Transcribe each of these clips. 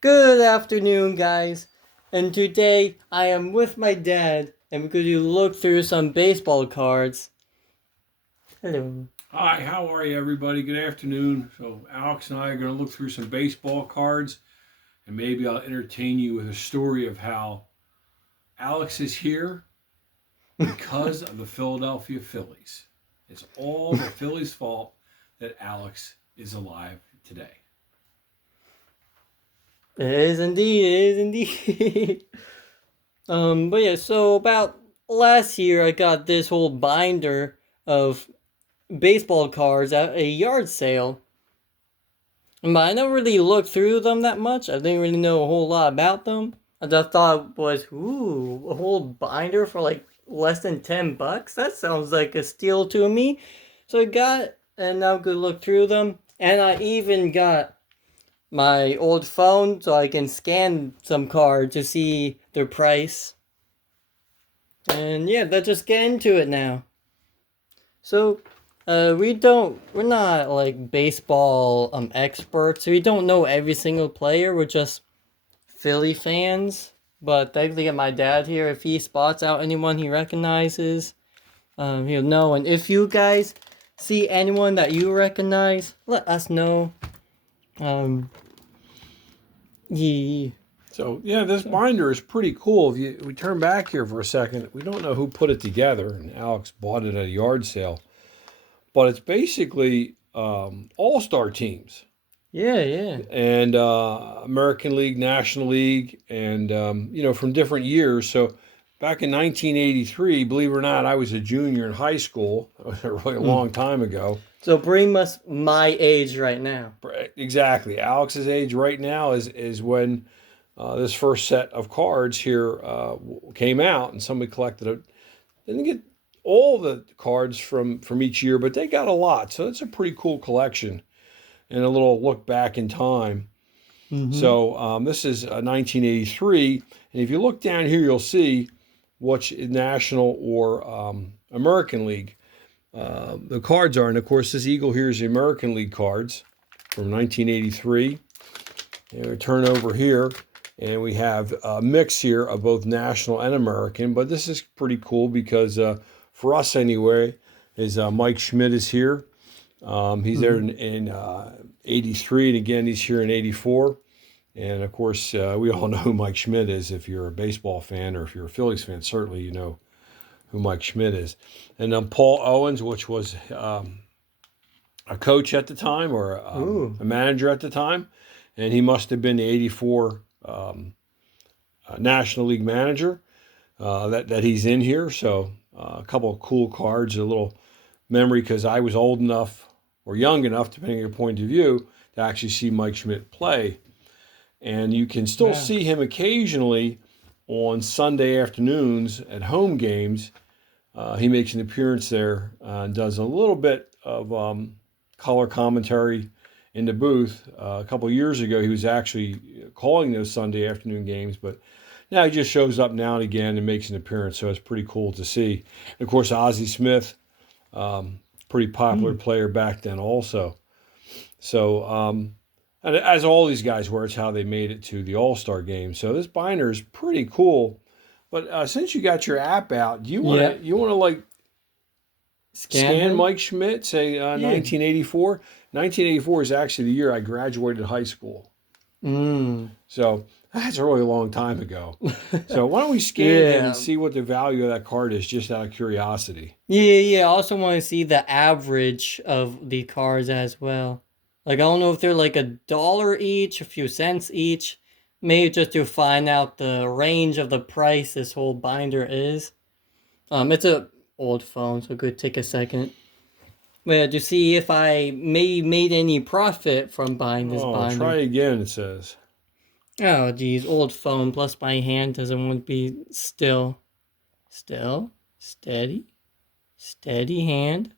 Good afternoon, guys. And today I am with my dad, and we're going to look through some baseball cards. Hello. Hi, how are you, everybody? Good afternoon. So, Alex and I are going to look through some baseball cards, and maybe I'll entertain you with a story of how Alex is here because of the Philadelphia Phillies. It's all the Phillies' fault that Alex is alive today. It is indeed. It is indeed. But yeah. So about last year, I got this whole binder of baseball cards at a yard sale. But I never really looked through them that much. I didn't really know a whole lot about them. I just thought it was, a whole binder for like less than $10. That sounds like a steal to me. So I got, and now I could look through them. And I even got my old phone so I can scan some cards to see their price. And yeah, let's just get into it now. So, we're not like baseball experts. We don't know every single player. We're just Philly fans. But technically, get my dad here. If he spots out anyone he recognizes, he'll know. And if you guys see anyone that you recognize, let us know. Um, yeah. So, yeah, this binder is pretty cool. If we turn back here for a second, we don't know who put it together, and Alex bought it at a yard sale, but it's basically all-star teams. Yeah, yeah. And American League, National League, and from different years. So back in 1983, believe it or not, I was a junior in high school. That was a really Hmm. long time ago. So bring us my age right now. Exactly, Alex's age right now is when this first set of cards here came out, and somebody collected it. Didn't get all the cards from each year, but they got a lot. So it's a pretty cool collection and a little look back in time. Mm-hmm. So this is 1983, and if you look down here, you'll see which National or American League the cards are. And of course, this eagle here is the American League cards from 1983. And we turn over here, and we have a mix here of both National and American. But this is pretty cool because for us anyway, is Mike Schmidt is here. He's there Mm-hmm. in 83, and again, he's here in 84. And of course, we all know who Mike Schmidt is. If you're a baseball fan or if you're a Phillies fan, certainly you know who Mike Schmidt is. And then Paul Owens, which was a coach at the time or Ooh. a manager at the time. And he must have been the 84 National League manager that he's in here. So a couple of cool cards, a little memory because I was old enough or young enough, depending on your point of view, to actually see Mike Schmidt play. And you can still Wow. see him occasionally on Sunday afternoons at home games. He makes an appearance there and does a little bit of color commentary in the booth. A couple of years ago, he was actually calling those Sunday afternoon games, but now he just shows up now and again and makes an appearance. So it's pretty cool to see. And of course, Ozzie Smith, pretty popular Hmm. player back then, also. So, and as all these guys were, it's how they made it to the All Star game. So this binder is pretty cool. But since you got your app out, do Yeah. you want to like Scan scan him? Mike Schmidt, say Yeah. 1984? 1984 is actually the year I graduated high school. Mm. So that's a really long time ago. So why don't we scan him and Yeah. see what the value of that card is, just out of curiosity? Yeah. I also want to see the average of the cards as well. Like, I don't know if they're like $1 each, a few cents each. Maybe just to find out the range of the price this whole binder is. It's a old phone, so it could take a second. But to see if I maybe made any profit from buying this Oh, try binder. again, it says. Oh, geez, old phone plus my hand doesn't want to be still. Still. Steady. Steady hand.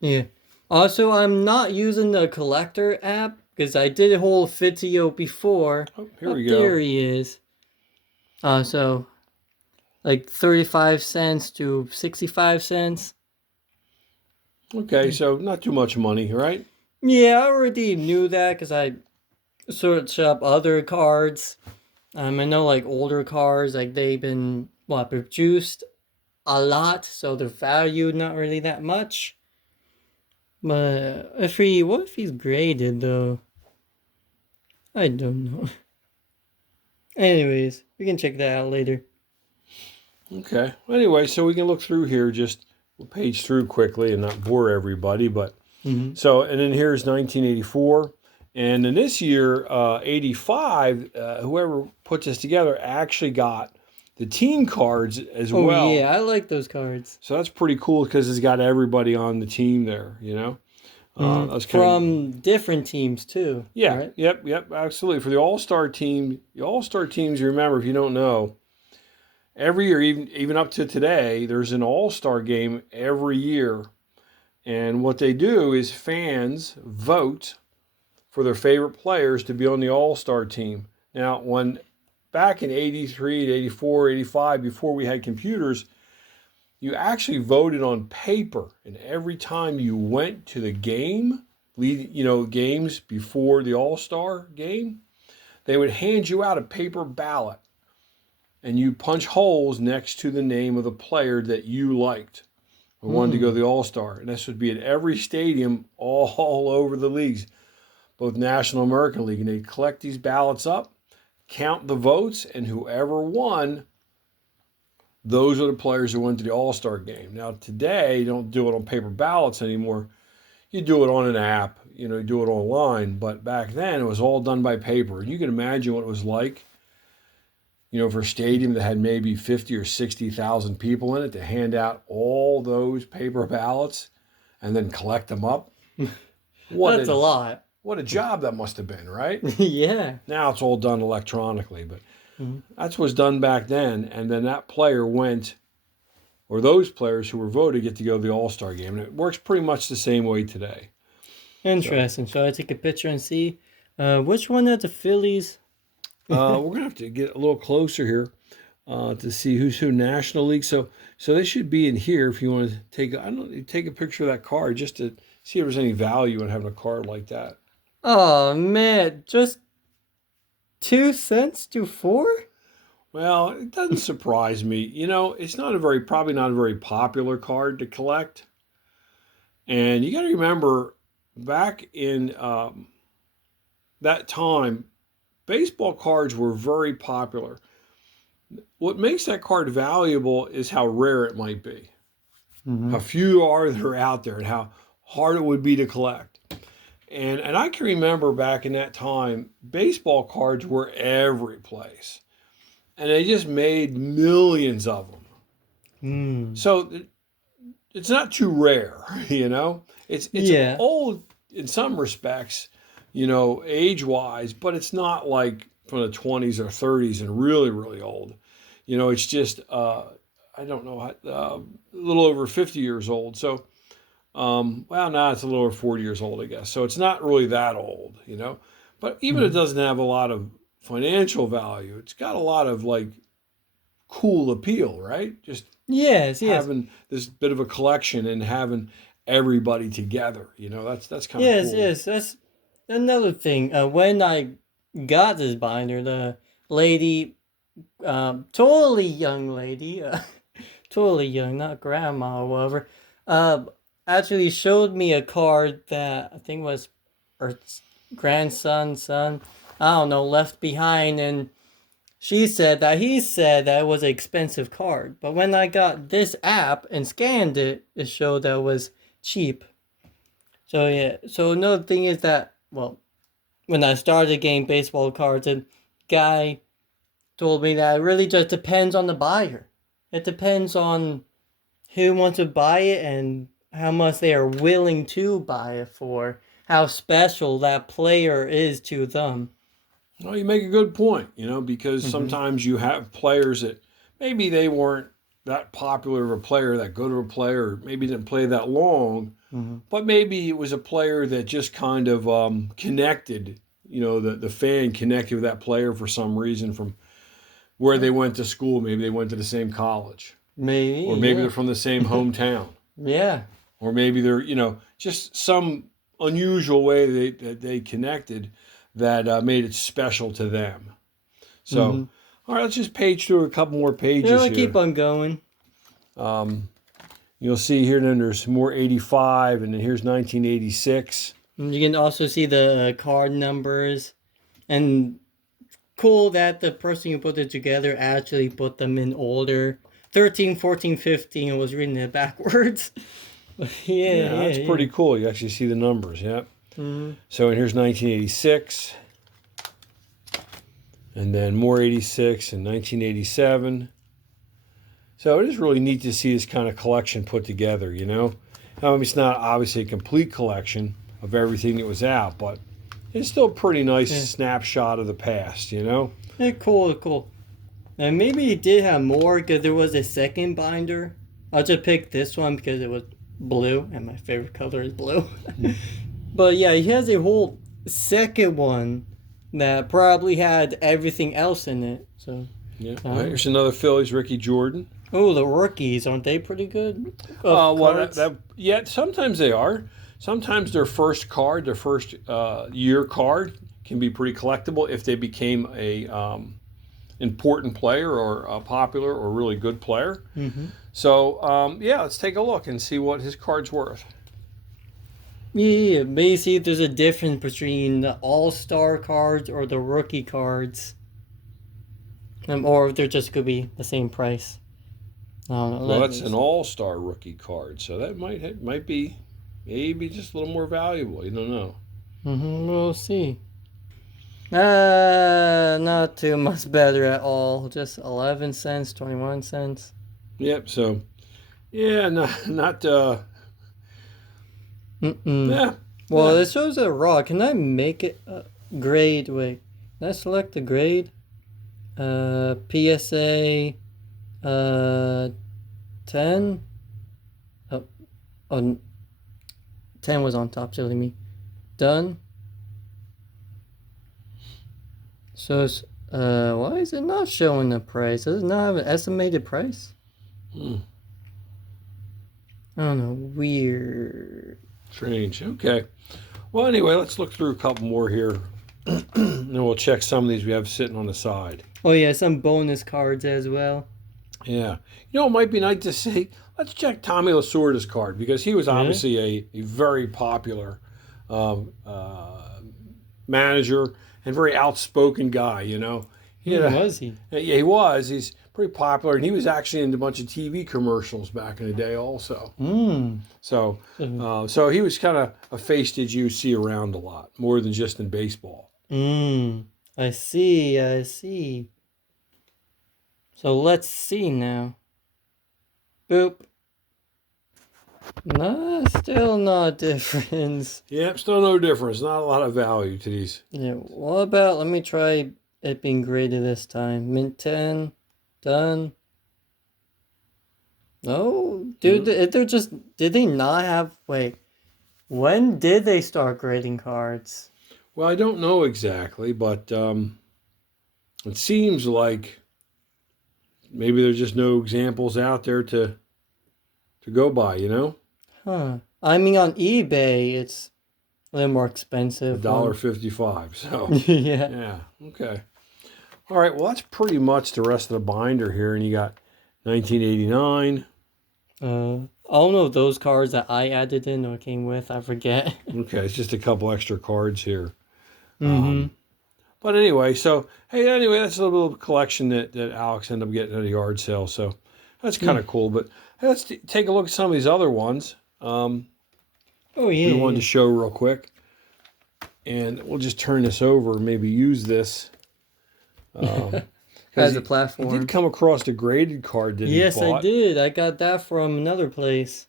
Yeah. Also, I'm not using the collector app because I did a whole video before. Oh, here we Up go. there he is. So like 35 cents to 65 cents. Okay, so not too much money, right? Yeah, I already knew that because I search up other cards. I know like older cars, like they've been produced a lot, so they're valued not really that much. But what if he's graded though? I don't know. Anyways, we can check that out later. Okay. Anyway, so we can look through here, just we'll page through quickly and not bore everybody. But Mm-hmm. so, and then here's 1984. And in this year, 85, whoever put this together actually got the team cards as Oh well. yeah, I like those cards. So that's pretty cool because it's got everybody on the team there, Mm-hmm. That's kind of, From different teams too, yeah, right? yep, absolutely. For the All-Star team, the All-Star teams, you remember, if you don't know, every year, even up to today, there's an All-Star game every year. And what they do is fans vote for their favorite players to be on the All-Star team. Now, when back in 83 to 84, 85, before we had computers, you actually voted on paper. And every time you went to the game, games before the All-Star game, they would hand you out a paper ballot and you punch holes next to the name of the player that you liked or wanted to go to Hmm. the All-Star. And this would be at every stadium all over the leagues, both National and American League. And they'd collect these ballots up, count the votes, and whoever won, those are the players who went to the All-Star game. Now, today, you don't do it on paper ballots anymore. You do it on an app, you do it online. But back then, it was all done by paper. And you can imagine what it was like, for a stadium that had maybe 50 or 60,000 people in it to hand out all those paper ballots and then collect them up. What That's a a lot. what a job that must have been, right? Yeah. Now it's all done electronically, but Mm-hmm. that's what's done back then. And then that player went, or those players who were voted get to go to the All-Star game. And it works pretty much the same way today. So Interesting. Shall I take a picture and see which one at the Phillies? we're gonna have to get a little closer here to see who's who National League. So they should be in here if you want to take a picture of that card just to see if there's any value in having a card like that. Oh man, just 2 cents to four? Well, it doesn't surprise me. It's probably not a very popular card to collect. And you got to remember, back in that time, baseball cards were very popular. What makes that card valuable is how rare it might be, Mm-hmm. how few are there out there, and how hard it would be to collect. And I can remember back in that time, baseball cards were every place, and they just made millions of them. Mm. So it's not too rare, It's Yeah. old in some respects, age wise, but it's not like from the 20s or 30s and really really old. It's just I don't know, a little over 50 years old. So well, now it's a little over 40 years old, I guess. So it's not really that old. But even if it Mm-hmm. doesn't have a lot of financial value, it's got a lot of like cool appeal, right? Just Yes, yes. having this bit of a collection and having everybody together. That's kind of Yes, cool. yes. That's another thing. When I got this binder, the lady, totally young lady, totally young, not grandma or whatever, uh, actually showed me a card that I think was her grandson, son, I don't know, left behind, and he said that it was an expensive card. But when I got this app and scanned it, it showed that it was cheap. So yeah. So another thing is that, well, when I started getting baseball cards, a guy told me that it really just depends on the buyer. It depends on who wants to buy it and how much they are willing to buy it for, how special that player is to them. Well, you make a good point, because Mm-hmm. sometimes you have players that maybe they weren't that popular of a player, that good of a player, or maybe didn't play that long, Mm-hmm. but maybe it was a player that just kind of connected, the fan connected with that player for some reason from where they went to school. Maybe they went to the same college, or Maybe, maybe yeah. they're from the same hometown, Yeah. or maybe they're, just some unusual way that they connected that made it special to them. So, Mm-hmm. all right, let's just page through a couple more Yeah, pages I'll here. keep on going. Um, you'll see here then there's more 85, and then here's 1986. And you can also see the card numbers. And cool that the person who put it together actually put them in order. 13, 14, 15. I was reading it backwards. Yeah, Yeah, yeah, that's yeah. pretty cool. You actually see the numbers, yeah. Mm-hmm. So, and here's 1986, and then more 86 and 1987. So it is really neat to see this kind of collection put together, you know? It's not obviously a complete collection of everything that was out, but it's still a pretty nice Yeah. snapshot of the past, you know? Yeah, cool, cool. And maybe it did have more because there was a second binder. I'll just pick this one because it was blue, and my favorite color is blue. But yeah, he has a whole second one that probably had everything else in it. So, Yeah. Here's another Phillies, Ricky Jordan. oh, the rookies, aren't they pretty good? Of Well, cards? yeah, sometimes they are. Sometimes their first card, their first year card, can be pretty collectible if they became a important player or a popular or really good player. Mm-hmm. So, yeah, let's take a look and see what his card's worth. Yeah, basically, there's a difference between the all-star cards or the rookie cards. Or they're just could be the same price. I don't know. Well, Let that's me an see. all-star rookie card, so that might be maybe just a little more valuable. You don't know. We'll see. Not too much better at all. Just 11 cents, 21 cents. Yep. So, yeah, not Mm-mm. yeah, Well, yeah. it shows a raw. Can I make it a grade? Wait. Can I select the grade? PSA, 10? Oh, oh, 10 was on top, silly me. Done. So it's, why is it not showing the price? Does it not have an estimated price? Hmm, I don't know. Weird. strange. Okay. Well, anyway, let's look through a couple more here, and then we'll check some of these we have sitting on the side. Oh yeah, some bonus cards as well. Yeah. It might be nice to see. Let's check Tommy Lasorda's card because he was Yeah. obviously a very popular um, uh, manager and very outspoken guy, you know. He had Was he? yeah, he was. He's pretty popular, and he was actually in a bunch of TV commercials back in the day also. Hmm. So, so he was kind of a face that you see around a lot, more than just in baseball. Hmm. I see. I see. So let's see now. Boop. Nah, still not difference. Yeah, still no difference. Not a lot of value to these. Yeah. What about? Let me try it being graded this time. Mint 10. Done. No, dude. They're just. Did they not have? Wait. When did they start grading cards? Well, I don't know exactly, but it seems like maybe there's just no examples out there to go by. You know, Huh. I mean, on eBay, it's a little more a expensive. dollar 55. So Yeah. yeah, okay. All right. Well, that's pretty much the rest of the binder here, and you got 1989. I don't know if those cards that I added in or came with. I forget. Okay, it's just a couple extra cards here. Mm-hmm. But anyway, so hey, anyway, that's a little collection that Alex ended up getting at a yard sale. So that's kind of cool. But hey, let's take a look at some of these other ones. Oh We yeah, wanted yeah. to show real quick, and we'll just turn this over. Maybe use this. As Because a he platform. did come across the graded card that he Yes, I bought. did. I got that from another place.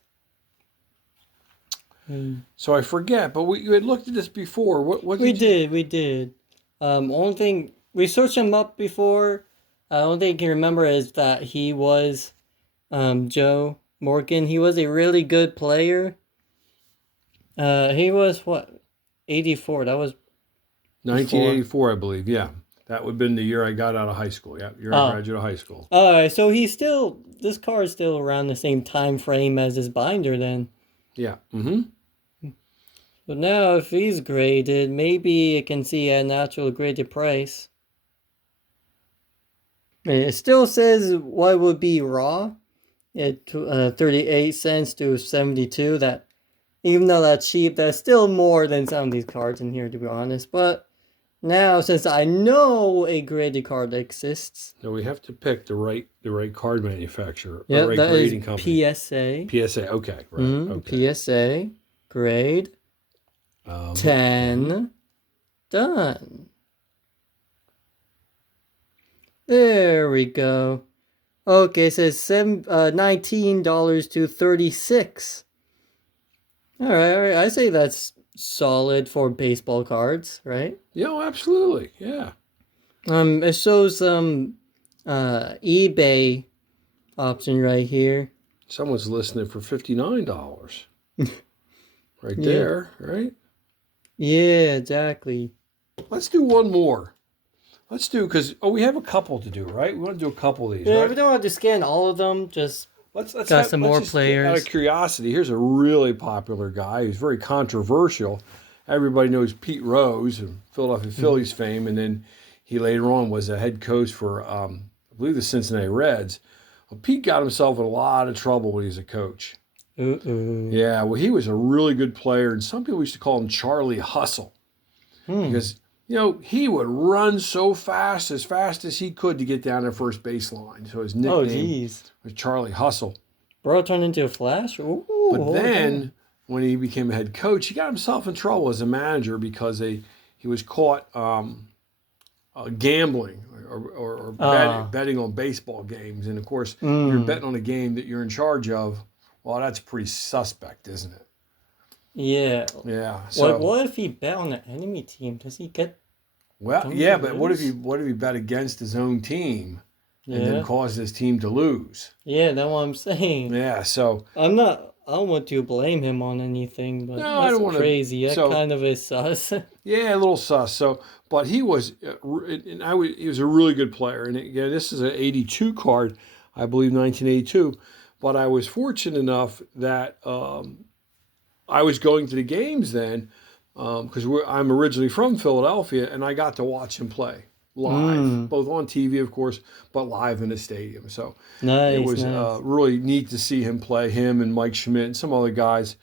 So I forget, but you had looked at this before. What We did you? did, we did. Only thing we searched him up before. Only thing I can remember is that he was, Joe Morgan. He was a really good player. He was what, 84. That was before. 1984, I believe. Yeah, that would have been the year I got out of high school. Yeah, year I Oh, graduated high school. so he's still. This car is still around the same time frame as his binder then. Yeah. Mm-hmm. But now if he's graded, maybe it can see a natural graded price. It still says what would be raw at 38 cents to 72. That even though that's cheap, that's still more than some of these cards in here, to be honest. But now, since I know a graded card exists, So we have to pick the right card manufacturer, or yeah, right that is grading company. PSA. PSA. Okay, right. Okay. PSA grade Um, 10 done. There we go. Okay, it says $19 to 36. All right. I say that's solid for baseball cards, right? yeah, absolutely. Yeah. It shows some eBay option right here. Someone's listing it for $59. Right Yeah. there, right? Yeah, exactly. Let's do one more. Let's do because we have a couple to do, right? We want to do a couple of these, Yeah, right? we don't have to scan all of them. Just got some more just out of players. curiosity. Here's a really popular guy who's very controversial. Everybody knows Pete Rose, of Philadelphia Phillies fame, and then he later on was a head coach for I believe the Cincinnati Reds. Well, Pete got himself in a lot of trouble when he was a coach. Uh-oh. Yeah, well, he was a really good player, and some people used to call him Charlie Hustle because he would run so fast as he could to get down to first baseline. So his Oh, nickname geez. was Charlie Hustle. Bro turned into a flash? Ooh, But then, when he became a head coach, he got himself in trouble as a manager because he was caught gambling or betting on baseball games. And of course, if you're betting on a game that you're in charge of, well, that's pretty suspect, isn't it? Yeah. Yeah. So, What if he bet on the enemy team? Does he get well, don't yeah, he but lose? what if he bet against his own team and then Yeah. caused his team to lose? Yeah, that's what I'm saying. Yeah. So I don't want to blame him on anything, but no, I that's don't want to. crazy. That So kind of is sus. yeah, a little sus. So, but he was, he was a really good player. And again, this is an '82 card, I believe, 1982. But I was fortunate enough that I was going to the games then, because I'm originally from Philadelphia, and I got to watch him play live, both on TV, of course, but live in the stadium. So it Nice, was nice. really neat to see him play. Him and Mike Schmidt and some other guys,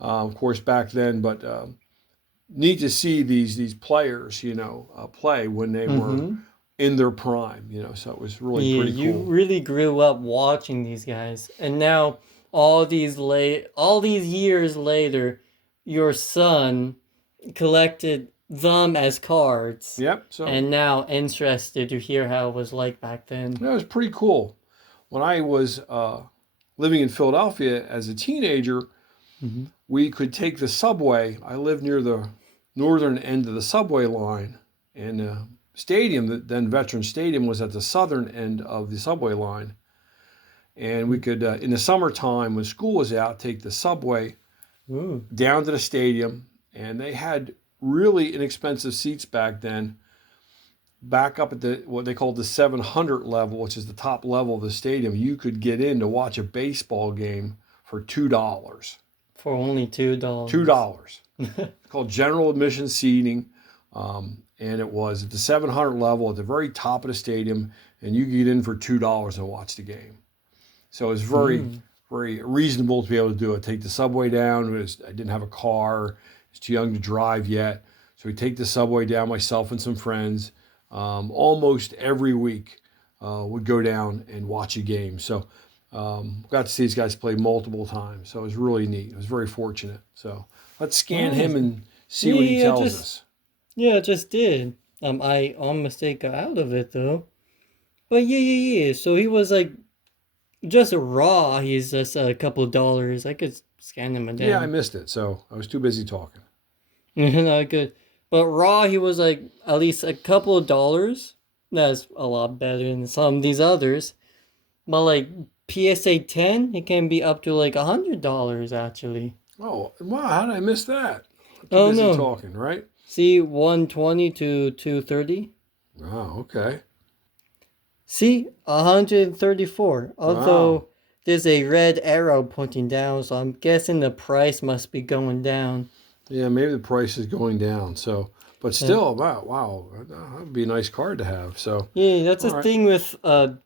of course, back then, but. Neat to see these players, play when they were in their prime, So it was really Yeah, pretty you cool. really grew up watching these guys, and now all these years later, your son collected them as cards, Yep. So and now interested to hear how it was like back then. that was pretty cool. When I was living in Philadelphia as a teenager, Mm-hmm. we could take the subway. I lived near the northern end of the subway line, and the stadium, then Veterans Stadium, was at the southern end of the subway line. And we could, in the summertime when school was out, take the subway Ooh. down to the stadium, and they had really inexpensive seats back then. Back up at what they called the 700 level, which is the top level of the stadium, you could get in to watch a baseball game for $2. For only $2. $2. It's called general admission seating, and it was at the 700 level at the very top of the stadium, and you could get in for $2 and watch the game. So it was very, very reasonable to be able to do it. Take the subway down. I didn't have a car. I was too young to drive yet. So we take the subway down, myself and some friends, almost every week would go down and watch a game. So got to see these guys play multiple times. So it was really neat. I was very fortunate. So let's scan him and see what he tells us. Yeah, I just did. I on mistake got out of it though. But yeah. So he was like just raw. He's just a couple of dollars. I could scan him again. Yeah, I missed it. So I was too busy talking. I could. But raw, he was like at least a couple of dollars. That's a lot better than some of these others. But like PSA 10, it can be up to like $100 actually. Oh, wow. How did I miss that? Too Oh busy no. talking, right? See 120 to 230. Wow, okay. See 134. Although Wow. there's a red arrow pointing down, so I'm guessing the price must be going down. Yeah, maybe the price is going down. So, but Yeah. still, wow, that would be a nice card to have. So, Yeah, that's the all right. thing with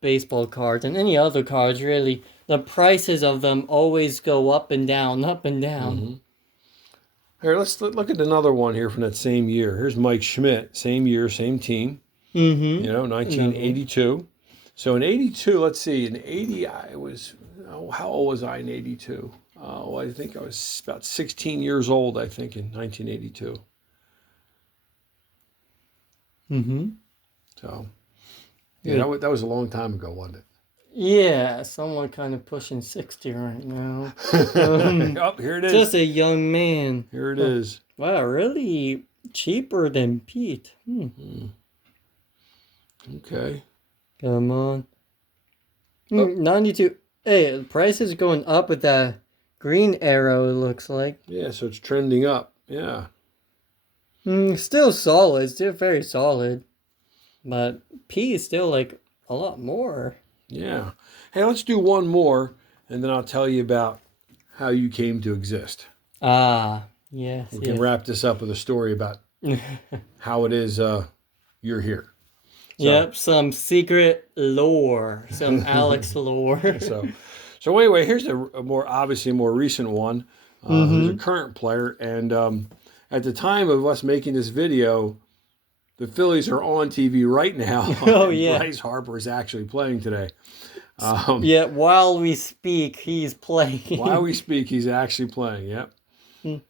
baseball cards and any other cards, really. The prices of them always go up and down, up and down. Mm-hmm. Here, let's look at another one here from that same year. Here's Mike Schmidt, same year, same team. Mm-hmm. Another one. 1982. So in 82, let's see, in 80, I was, oh, how old was I in 82? Oh, I think I was about 16 years old, I think, in 1982. Mm-hmm. So, yeah, Yeah. that was a long time ago, wasn't Yeah, someone kind of pushing 60 right now. it? Um, Oh, here it is. just a young man. Here it Huh. is. Wow, really cheaper than Pete. Hmm. Hmm, okay. Come on. Oh, 92. Hey, the price is going up with that green arrow, it looks like. yeah, so it's trending up. Yeah. Still solid, still very solid. But P is still like a lot more. Yeah. Hey, let's do one more, and then I'll tell you about how you came to exist. Ah, yes, We can yes. wrap this up with a story about how it is you're here. So, Yep, some secret lore, some Alex lore. so, so anyway, here's a more obviously a more recent one. Who's a Mm-hmm. current player, and at the time of us making this video, the Phillies are on TV right now, Oh and yeah. Bryce Harper is actually playing today. Um, Yeah, while we speak, he's while playing. we speak, he's actually playing. Yep.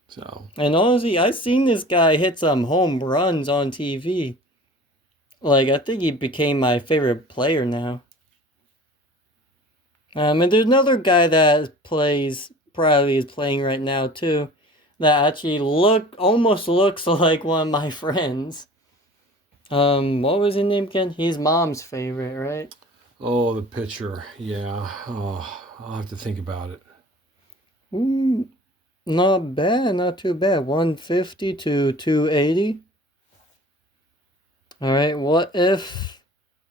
So, And honestly, I've seen this guy hit some home runs on TV. Like, I think he became my favorite player now. And there's another guy that plays, probably is playing right now too, that actually almost looks like one of my friends. What was his name again? He's mom's favorite, right? oh, the pitcher. Yeah. Oh, I'll have to think about it. Ooh, not bad, not too bad. 150 to 280. All right, what if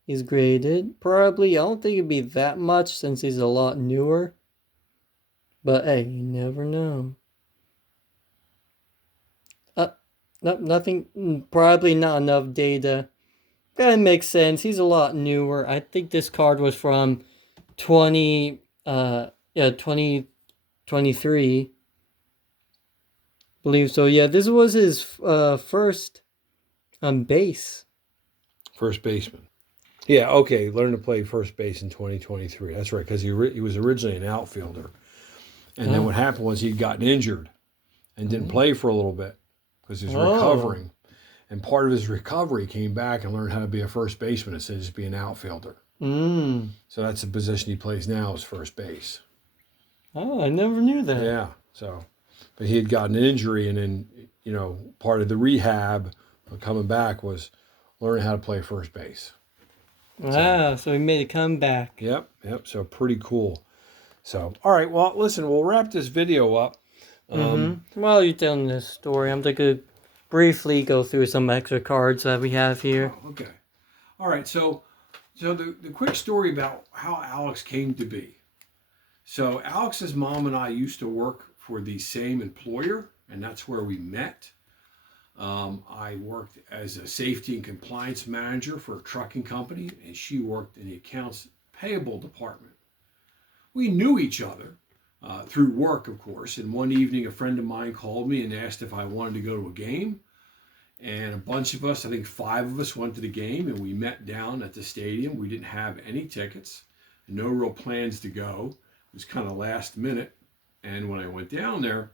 he's graded? Probably, I don't think it'd be that much since he's a lot newer. But hey, you never know. Uh, no, nothing, probably not enough data. That makes sense. He's a lot newer. I think this card was from 2023. Believe so. Yeah, this was his first base. First baseman. Yeah, okay. Learned to play first base in 2023. That's right, because he was originally an outfielder, and then Oh. what happened was he'd gotten injured and didn't Oh. play for a little bit because he was Oh. recovering. And part of his recovery, he came back and learned how to be a first baseman instead of just be an outfielder. Mm. So that's the position he plays now is first base. Oh, I never knew that. Yeah. So, but he had gotten an injury, and then part of the rehab coming back was learning how to play first base. So, Wow, so he made a comeback. yep. So pretty cool. So, all right. Well, listen, we'll wrap this video up. While you're telling this story, I'm going to briefly go through some extra cards that we have here. Oh, okay. All right. So the quick story about how Alex came to be. So Alex's mom and I used to work for the same employer, and that's where we met. I worked as a safety and compliance manager for a trucking company, and she worked in the accounts payable department. We knew each other through work, of course, and one evening a friend of mine called me and asked if I wanted to go to a game. And a bunch of us, I think 5 of us, went to the game, and we met down at the stadium. We didn't have any tickets, no real plans to go. It was kind of last minute. And when I went down there,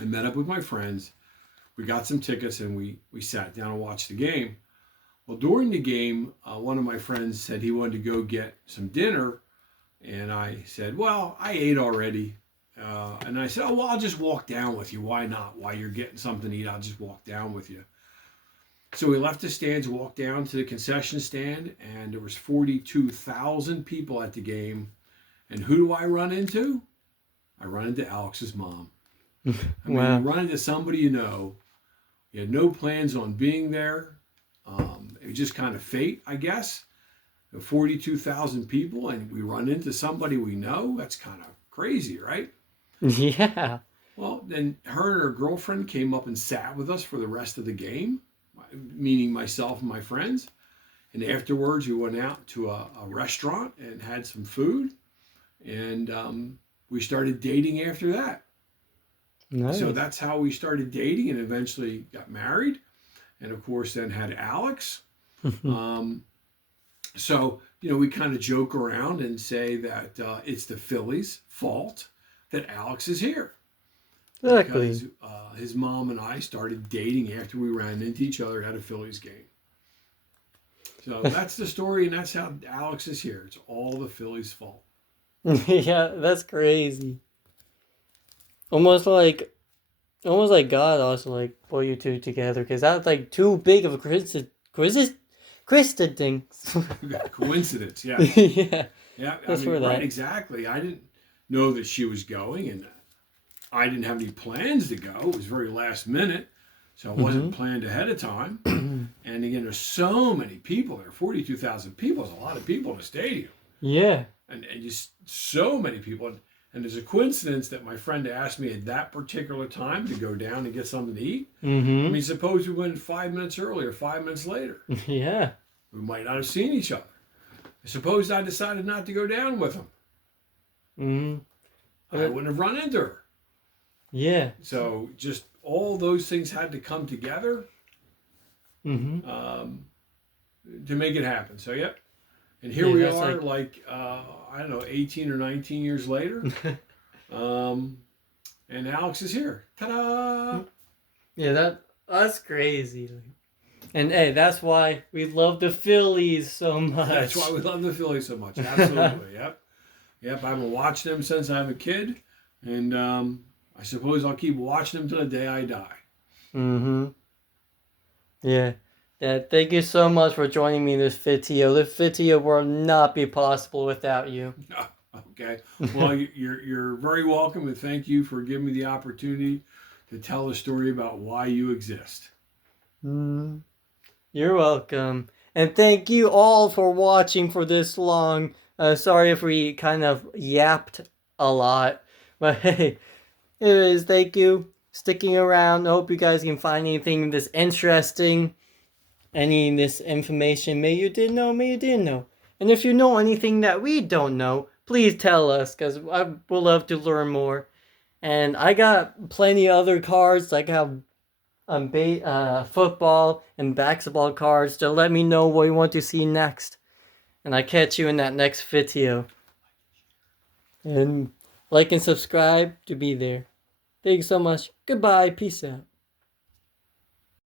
I met up with my friends. We got some tickets, and we sat down and watched the game. Well, during the game, one of my friends said he wanted to go get some dinner. And I said, well, I ate already. And I said, oh, well, I'll just walk down with you. Why not? While you're getting something to eat, I'll just walk down with you. So we left the stands, walked down to the concession stand, and there was 42,000 people at the game. And who do I run into? I run into Alex's mom. I mean, Wow. you run into somebody you know. You had no plans on being there. It was just kind of fate, I guess. 42,000 people, and we run into somebody we know. That's kind of crazy, right? Yeah. Well, then her and her girlfriend came up and sat with us for the rest of the game, meaning myself and my friends. And afterwards, we went out to a restaurant and had some food. And we started dating after that. So Nice. that's how we started dating and eventually got married. And of course, then had Alex. Um, so, we kind of joke around and say that it's the Phillies' fault that Alex is here Exactly. because his mom and I started dating after we ran into each other at a Phillies game. So that's the story, and that's how Alex is here. It's all the Phillies' fault. Yeah, that's crazy. Almost like almost like God also like put you two together because that's like too big of a coincidence. Coincidence, yes. Yeah, Yeah, I just mean, for right, that. exactly. I didn't know that she was going, and I didn't have any plans to go. It was very last minute, so it wasn't Mm-hmm. planned ahead of time. And again, there's so many people there. 42,000 people is a lot of people in a stadium, Yeah. and just so many people. And there's a coincidence that my friend asked me at that particular time to go down and get something to eat. I Mm-hmm. mean, suppose we went 5 minutes earlier, 5 minutes later, Yeah. we might not have seen each other. Suppose I decided not to go down with him, Mm-hmm. I wouldn't have run into her. Yeah. So just all those things had to come together Mm-hmm. um, to make it happen. So yep. And here Yeah, we that's are, like like I don't know, 18 or 19 years later, um, and Alex is here. Ta-da! yeah, that's crazy. And hey, that's why we love the Phillies so That's why much. we love the Phillies so much. Absolutely. Yep. Yep. I've been watching them since I'm a kid, and I suppose I'll keep watching them till the day I die. Mm-hmm. Yeah. Yeah. Thank you so much for joining me in this video. This video will not be possible without you. Okay. Well, you're very welcome, and thank you for giving me the opportunity to tell a story about why you exist. Mm, you're welcome. And thank you all for watching for this long. Sorry if we kind of yapped a lot. But hey, anyways, thank you sticking around. I hope you guys can find anything this interesting, any of this information. May you did know, may you didn't know. And if you know anything that we don't know, please tell us, because I would love to learn more. And I got plenty of other cards. Like I have football and basketball cards to let me know what you want to see next. And I catch you in that next video. And like and subscribe to be there. Thank you so much. Goodbye. Peace out.